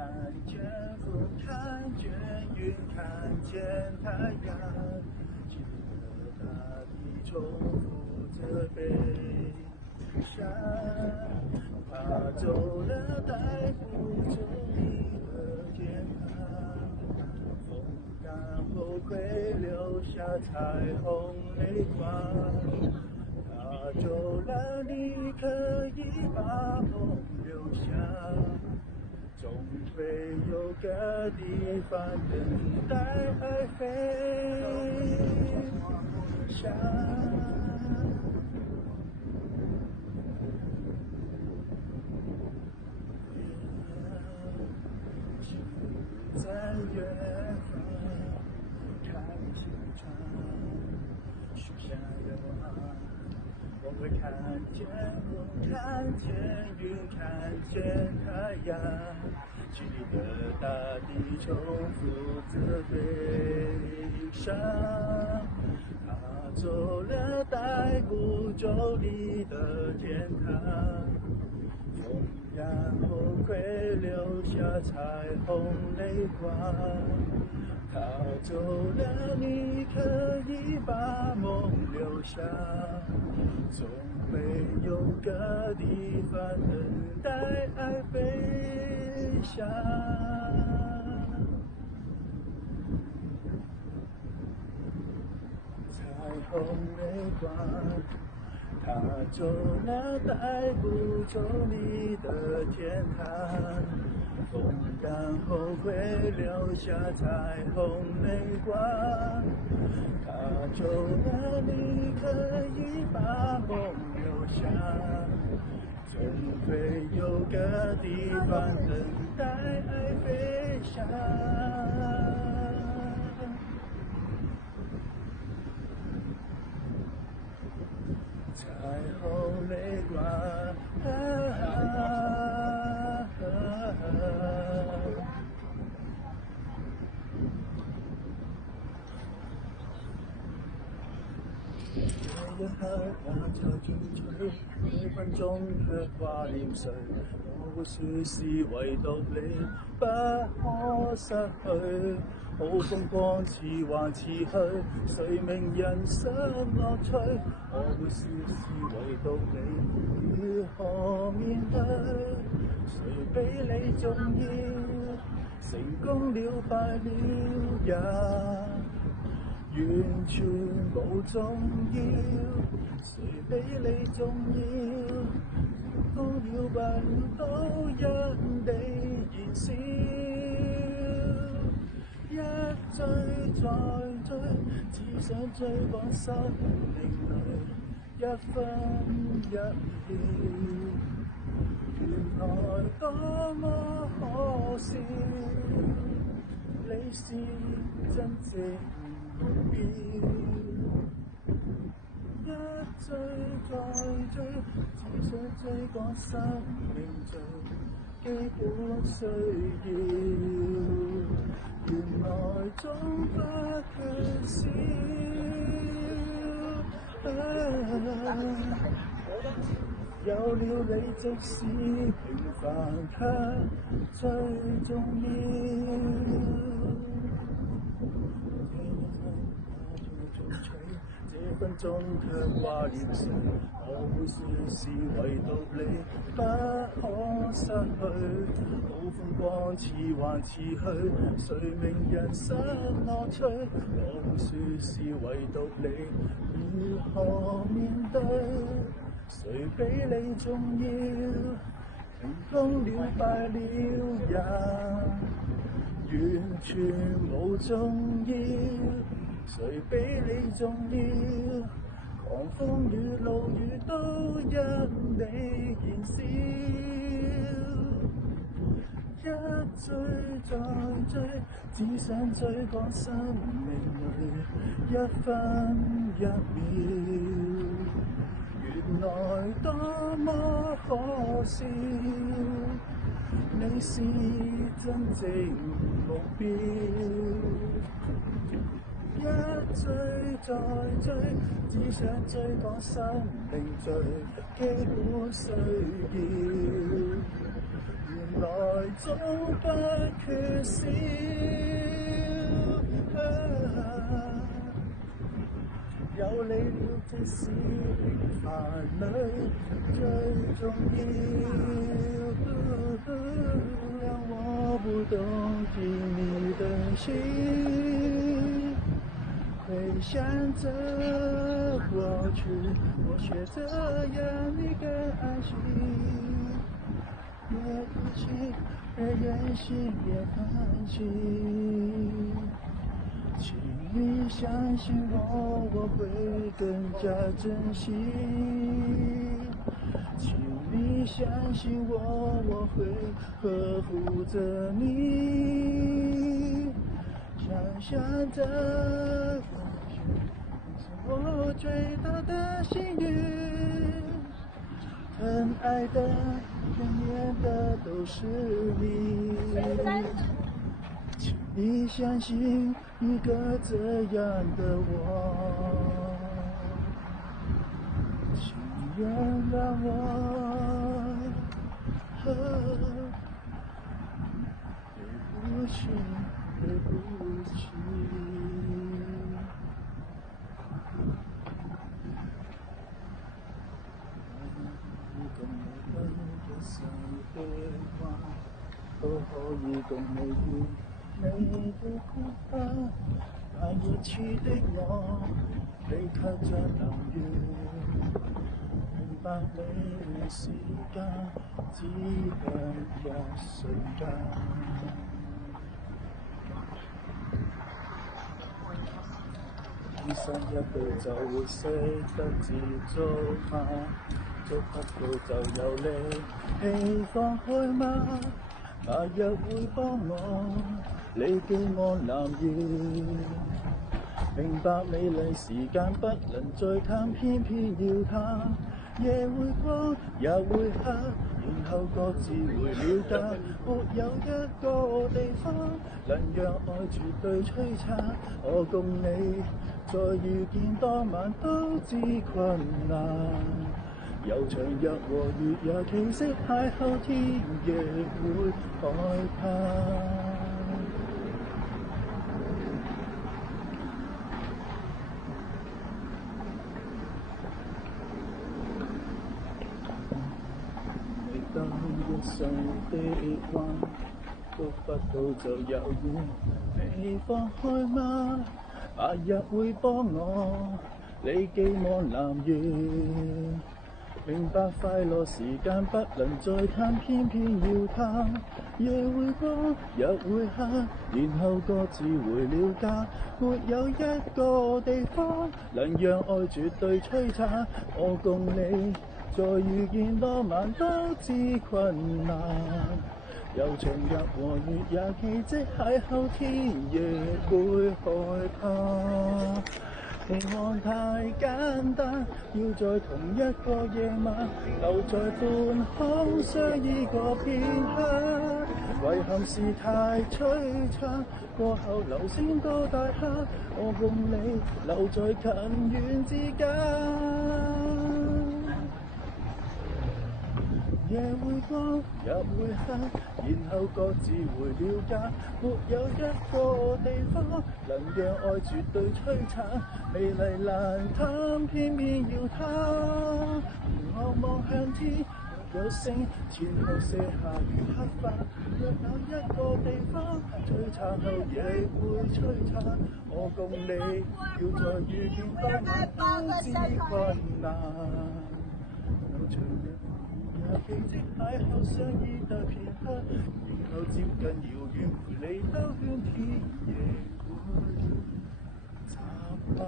看见风，看见云，看见太阳，记得大地重复着悲伤。他走了，带不走你的天堂。风干后会留下彩虹泪光。他走了，你可以把梦留下。总会有个地方等待爱飞翔。在远方看星窗，树下的花，我会看见风，看见云，看见太阳。记得大地重复着悲伤。他走了，带不走你的天堂。风干后会留下彩虹泪光。他走了，你可以把梦留下。总会有个地方等待爱飞翔。彩虹泪光。他走了，带不走你的天堂。风干后会留下彩虹泪光。他走了，你可以把梦留下。总会有个地方等待爱飞翔。彩虹泪光，夜夜黑暗就轉取，幾分鐘卻掛念誰？我會說是唯獨你不可失去。好風光似還似去，誰明人生樂趣？我會說是唯獨你如何面對？誰比你重要？成功了敗了也完全無重要。誰比你重要？成功了敗了都因你燃燒。一追再追，只想追趕生命裏一分一秒。原來多麼可笑，你是真正目標。一追再追，只想追趕生命最基本需要。原來總不缺少。有了你，即使平凡卻最重要。這分鐘卻掛念誰？我會說是唯獨你不可失去。好風光似還似去，誰明人生樂趣？我會說是唯獨你如何面對？誰比你重要？成功了敗了也完全無重要。誰比你重要？狂風雨露雨都因你燃燒。一追再追，只想追趕生命裏一分一秒。原來多麼可笑，你是真正目標。一追再追，只想追趕生命最基本需要。原來總不缺少。有你了，即使平凡裏最重要。讓我不懂聽你的心，回想着過去，我學這樣你更安心。越哭泣越任性越貪心，請你相信我，我會更加珍惜。請你相信我，我會呵護着你。想象着是我最大的幸運，疼愛的、眷戀的都是你。請你相信一個這樣的我，請原諒我，對不起，對不起。共你奔一生的話，都可以共你完美的哭吧。但熱熾的我，你卻像能源，明白你時間只向一瞬間。醫生一到就會識得自足嗎？捉不到就有力氣放開嗎？那藥會幫我你寄望藍月，明白美麗時間不能再貪，偏偏要它。夜會光也會黑，然後各自回了家。沒有一個地方能讓愛絕對璀璨。我共你在遇見當晚都知困難，悠長日和月也奇蹟邂逅，天亦會害怕。當一生的彎，捉不到就猶豫，未放開嗎？白日會幫我你寄望藍月，明白快樂時間不能再貪，偏偏要它。夜會光日會黑，然後各自回了家。沒有一個地方能讓愛絕對璀璨。我共你在遇見當晚都知困難，悠長日和月也奇蹟邂逅，天亦會害怕。期望太簡單，要在同一個夜晚留在半空相依個片刻，遺憾是太璀璨，過後流星都大黑，我共你留在近遠之間。夜會光日會黑，然後各自回了家。沒有一個地方能讓愛絕對璀璨，美麗難貪，偏偏要它。我望向天，若有星，前後射下如黑髮。若有一個地方璀璨後亦會璀璨，我共你要在遇見當晚都知困難。奇蹟邂逅相依的片刻，然後接近遙遠陪你兜圈，天亦會習慣。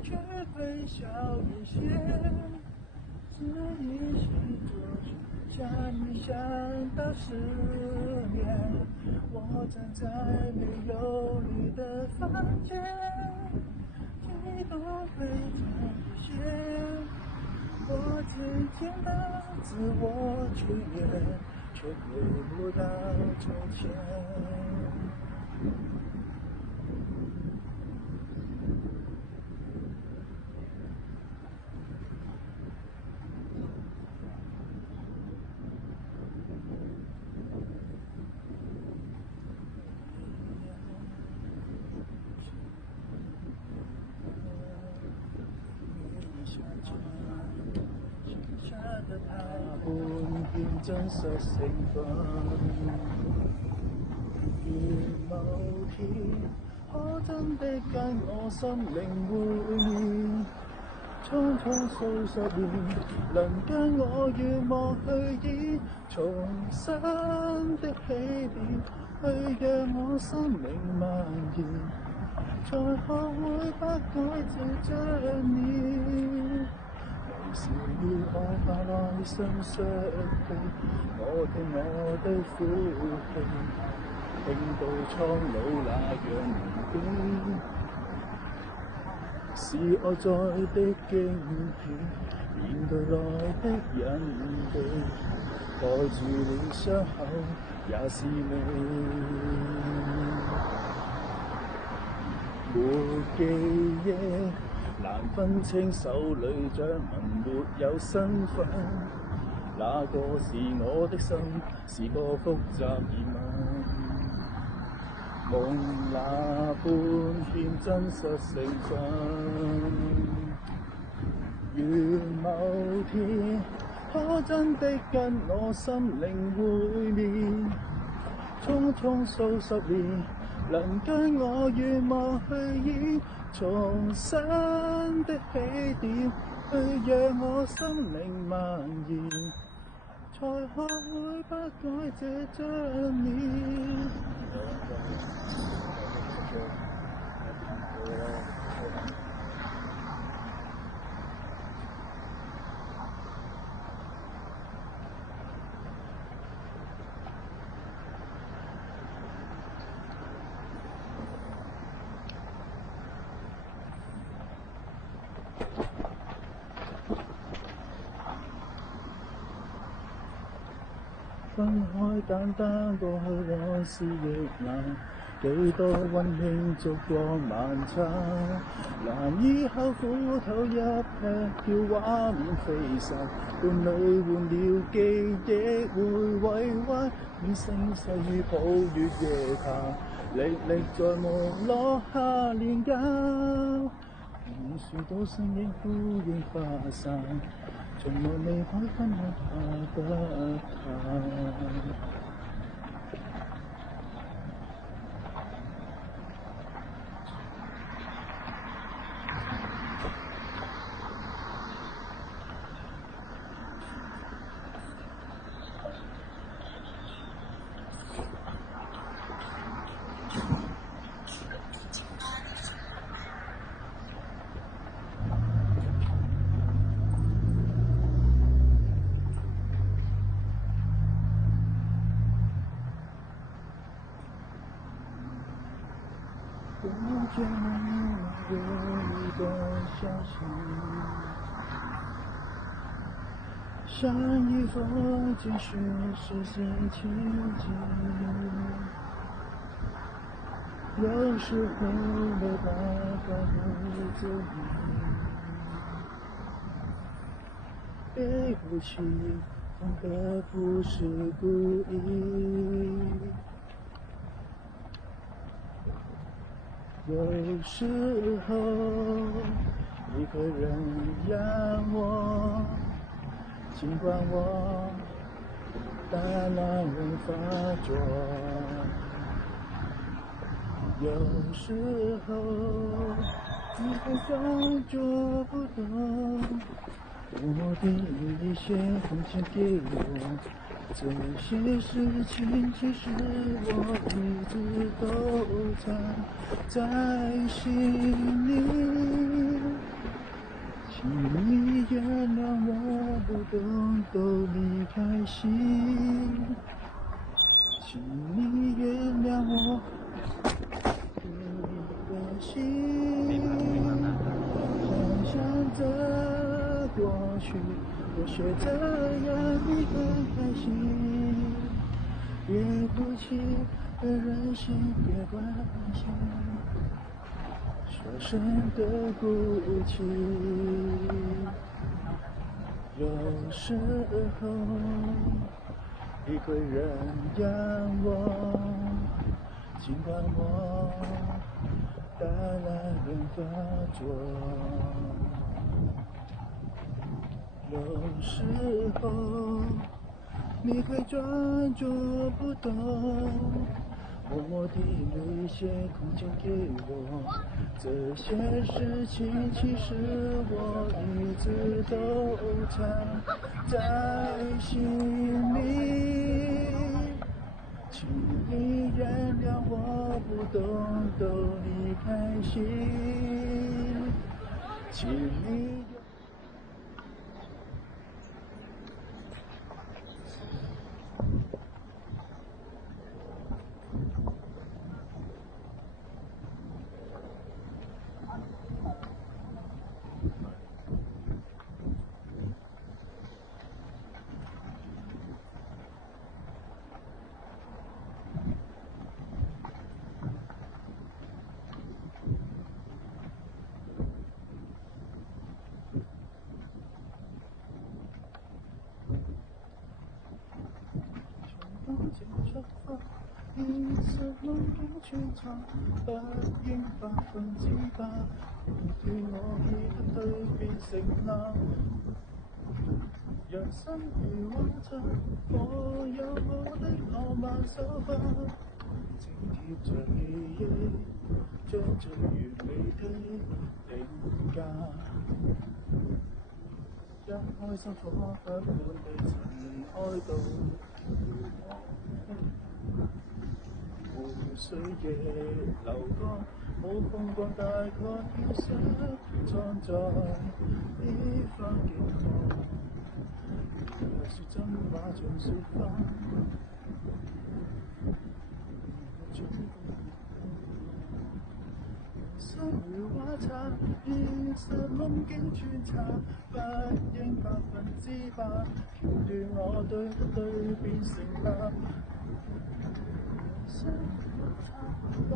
却微笑一些，这一起做将你想到失眠，我站在没有你的房间，激动被发现，我渐渐的自我催眠，却回不到从前。半片真實成分，如某天可真的跟我心靈會面，匆匆數十年，能跟我願望去演，重新的起點，去讓我心靈蔓延，才學會不改這張臉。是要我發內心傷悲，我聽我的呼氣，聽到蒼老那樣無比，是我在的經驗，面對來的人哋，蓋住了傷口也是美。沒記憶，難分清手裏掌紋沒有身份，那個是我的心，是個複雜疑問。夢那半片真實成分，如某天可真的跟我心靈會面，匆匆數十年，能跟我願望去演，重新的起點，去讓我心靈蔓延，才學會不改這張臉。分開簡單過去往事亦難，幾多溫馨燭光晚餐，難以後苦頭一劈，叫畫面飛散，伴侶換了記憶會毀壞，變聲細語抱月夜談，歷歷在目落下連根，完全到身影呼應化散，從來未可分開下不下。我见了你的消息，像一封简讯，实现情景。有时候没办法不责你，对不起，真的不是故意。有时候一个人让我，尽管我大男人发作，有时候你会装作不懂，我的一些奉献给我，这些事情其实我一直都藏在心里，请你原谅我不懂得你开心，请你原谅我对你的心。想象着过去，我学着让你很开心，别哭泣，别任性，别关心。说声对不起，有时候你会原谅我，尽管我当然能发作。有时候你会装作不懂，默默地留一些空间给我。这些事情其实我一直都藏在心里，请你原谅我不懂逗你开心，请你。一次梦里全场8應8%，對我已不對變成藍。人生如畫冊，我有我的浪漫手法，請貼着記憶，將最完美的定格。一開心火不滿地塵開到湖水嘅流光，冇風光大概要想裝在呢番景況。說真話像説謊，生如畫冊，現實夢境穿插，不應100%橋段我對不對變成立。我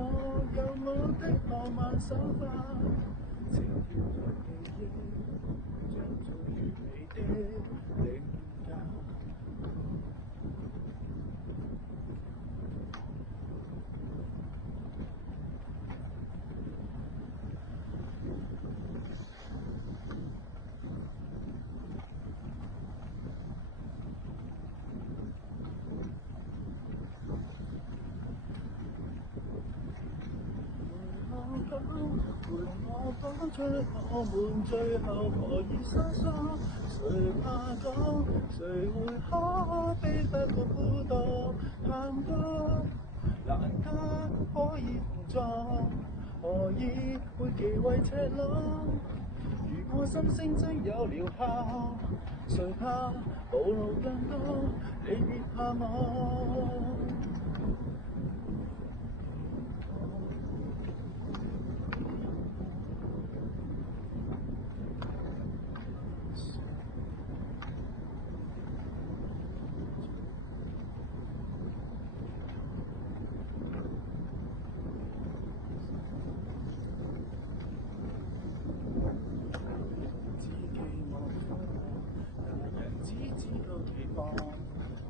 有我的浪漫手法，請貼着記憶，將最完美的定格。陪我講出我們最後何以生疏，誰怕講，誰會可悲不過孤獨，喊歌難得可以同坐，何以會忌諱赤裸？如果心聲真有療效，誰怕暴露更多？你別怕我。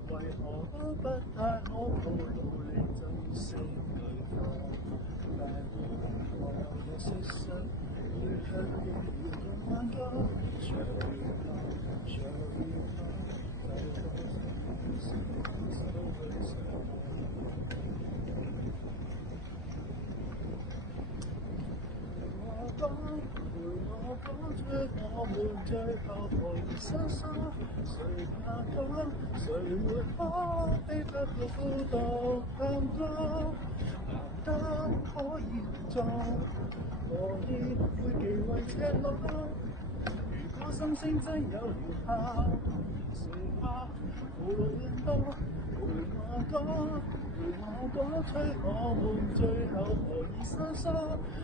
為何不太可暴露你真性對方？但我有些失要向你遙控幻覺，想要他，想要他，在多情時手對手。陪我講出我們最後何以生疏，誰怕講，誰會可悲不過孤獨喊多，難得可以同坐，何以會忌諱赤裸？我心聲真有療效，誰怕無路人多，陪我歌，陪我歌，催我們最後何以生疏？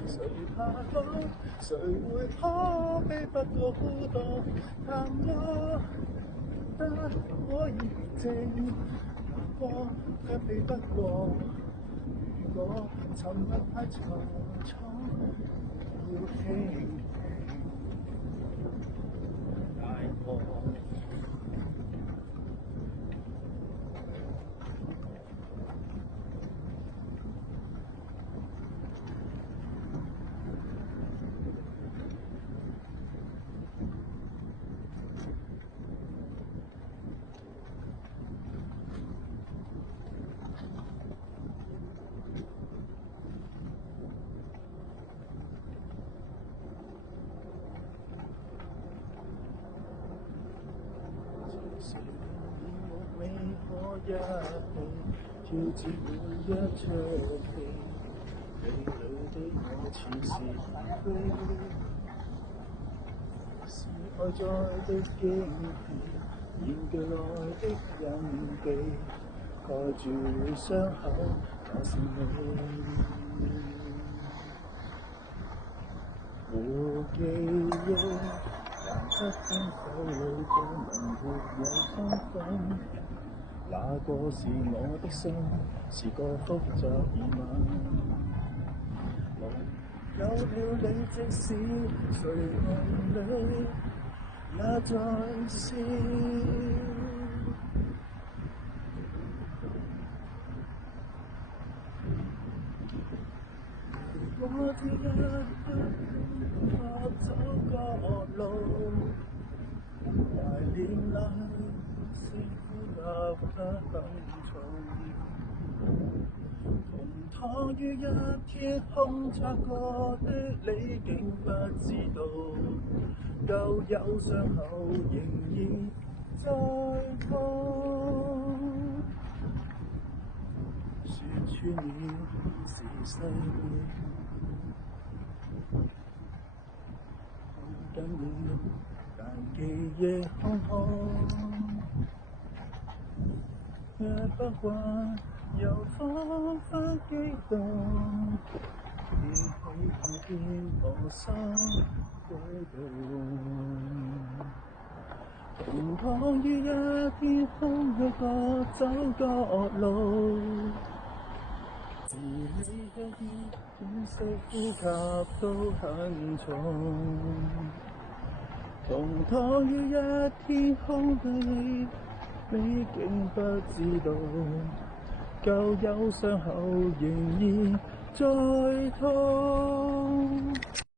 誰怕講？誰會可悲不過孤獨？談過得可以靜，難過卻避不過。如果沉默太沉重，要輕輕帶過。誰會美可一起挑戰每一出戲，戲裏的我似是非，是愛在的驚喜，演劇內的印記，蓋住傷口，那是你。和記憶還不經手裏的文沒有身份，那個是我的心，是個複雜疑問。有了你，即使誰問你，也在笑。我天一刻走角路，懷念那是孤立得很重。同躺於一天空擦過的你，竟不知道，舊有傷口仍然在痛。說穿了是世故，看緊了，但記憶空空，卻不慣又彷彿激動，記起看見我心舉動。同躺於一天空一個走角路，而你卻已掩飾呼吸都很重。同躺於一天空的你，你竟不知道，舊有傷口仍然在痛。